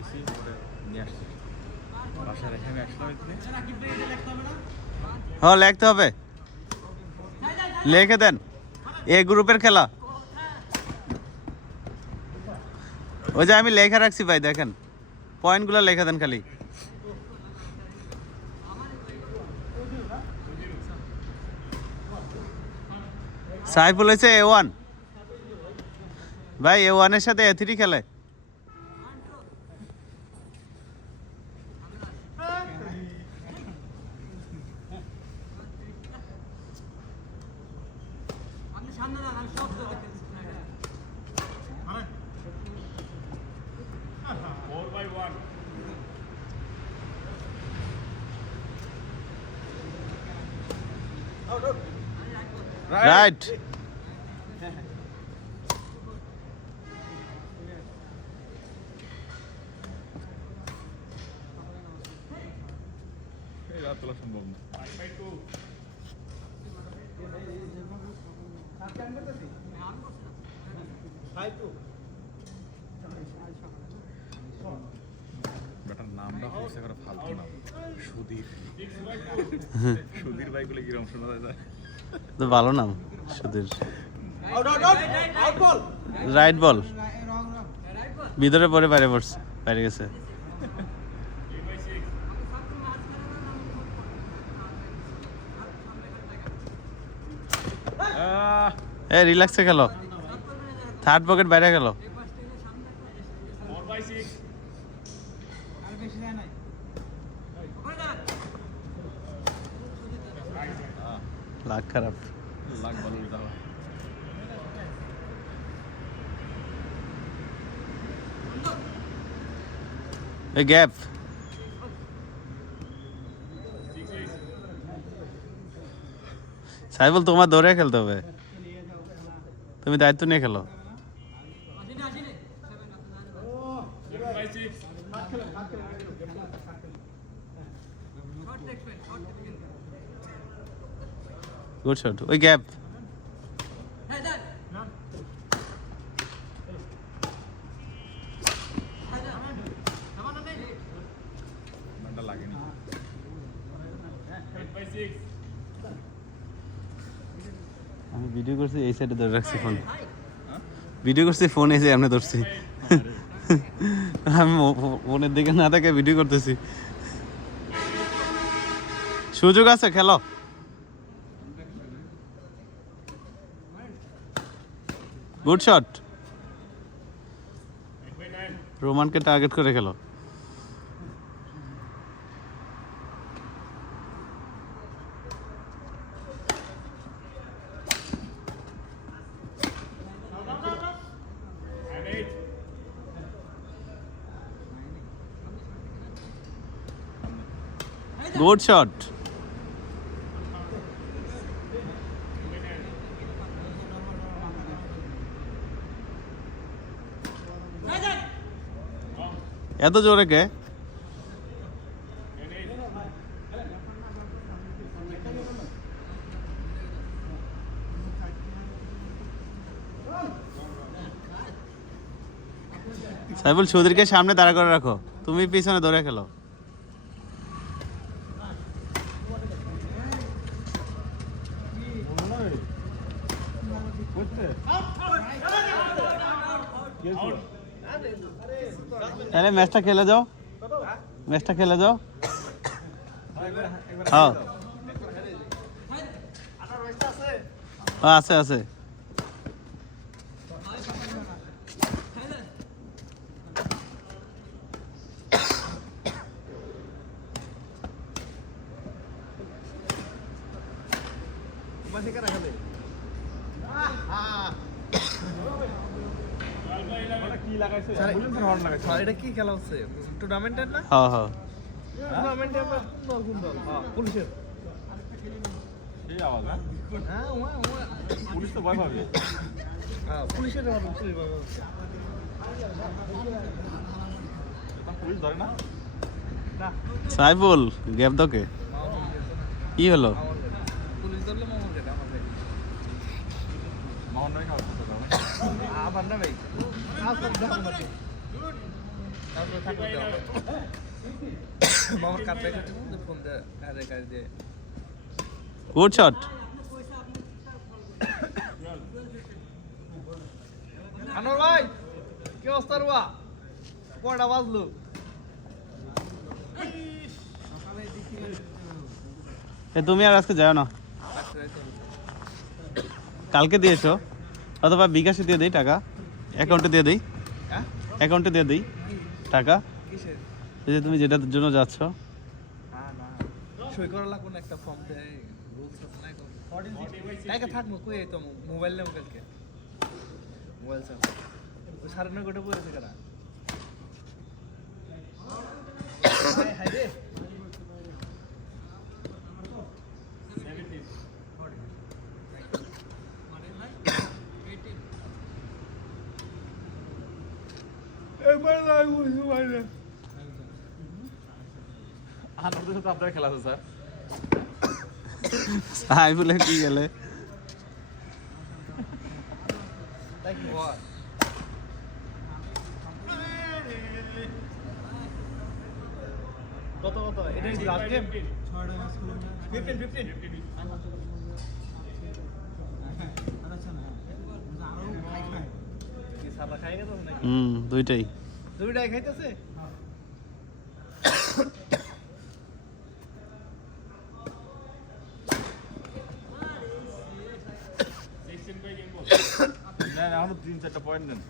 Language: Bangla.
দিছি পরে নিয়ে আসছি বাসায় রেখে আমি আসলাম হ্যাঁ লিখতে হবে, লিখে দেন। এ গ্রুপের খেলা ওই যে আমি লেখা রাখছি ভাই, দেখেন পয়েন্টগুলো লেখা দেন খালি। সাইফুল হয়েছে A1 ভাই, A1 এর সাথে A3 খেলে। রাইট। তোলা সম্ভব না। বেটার নামটা হচ্ছে একটা ফালতু নাম, সুধীর। সুধীর ভাই বলে কিরকম শোনা যায়? তো ভালো নাম সুধীর। রাইট বল, ভিতরে পরে বাইরে পড়ছে, বাইরে গেছে। রিল্যাক্সে খেলো, থার্ড পকেট বাইরে খেলো। লাগ খারাপ, লাগ ভালো দাও। এই গ্যাপ সাইফুল তোমার দৌড়ে খেলতে হবে, তুমি দায়িত্ব নিয়ে খেলো। গুড শট, ওই গ্যাপ। লাগেনি। আমি ভিডিও করছি, এই সাইডে ধরে রাখছি ফোন, ভিডিও করছি ফোন এসে এমনি ধরছি। আমি ফোনের দিকে না থাকে ভিডিও করতেছি। সুযোগ আছে, খেলো। গুড শট, রোমানকে টার্গেট করে খেলো। গুড শট, এত জোরে কে? সাইফুল সুধীরকে সামনে দাঁড়া করে রাখো, তুমি পিছনে ধরে খেলো। তাহলে ম্যাচটা খেলে যাও, ম্যাচটা খেলে যাও। হ্যাঁ আছে আছে। এটা কি খেলা হচ্ছে? টুর্নামেন্টের না? হ্যাঁ হ্যাঁ, টুর্নামেন্টে আমরা কোন দল? পুলিশের। এই আওয়াজ না? হ্যাঁ পুলিশ তো ভয় পাবে। পুলিশের পুলিশ পুলিশ ধরে না? সাইফুল গ্যাপ দোকে কি হলো? পুলিশ ধরলে মামুন যেটা আমাদের মোহন ভাই খাওয়া করতে দাও। আবার না ভাই। আজ দেখো না। তারপরে থাকবে মামার কাট ব্যাগ হচ্ছে ফোন দিয়ে কাজ দিয়ে গুড শট। আনোয়ার ভাই কি অবস্থা রুয়া কয়টা বাজলো তুমি আর আজকে যাও না, কালকে দিয়েছো অথবা বিকাশে দিয়ে দিই টাকা, অ্যাকাউন্টে দিয়ে দিই, হ্যাঁ অ্যাকাউন্টে দিয়ে দিই টাকা। কিসের এই যে তুমি যেটার জন্য যাচ্ছ, না সই করা লাগবে না একটা ফর্ম তে রুলস আছে না কালকে থাকবো কই তো মোবাইল নেব কালকে মোবাইল চাও ওই 9:30 গোটা পড়েছে কারা হাই রে এবার লাগবো মোবাইলে আনন্দের সাথে আপনার খেলা আছে স্যার। হাই বলে কি গেলে তাই কি বল কত এটা কি লাস্ট গেম 15 কি সারা খাই গেছে নাকি দুইটাই। দুইটাই খাইতেছে না এখনো 3-4টা পয়েন্ট নেন।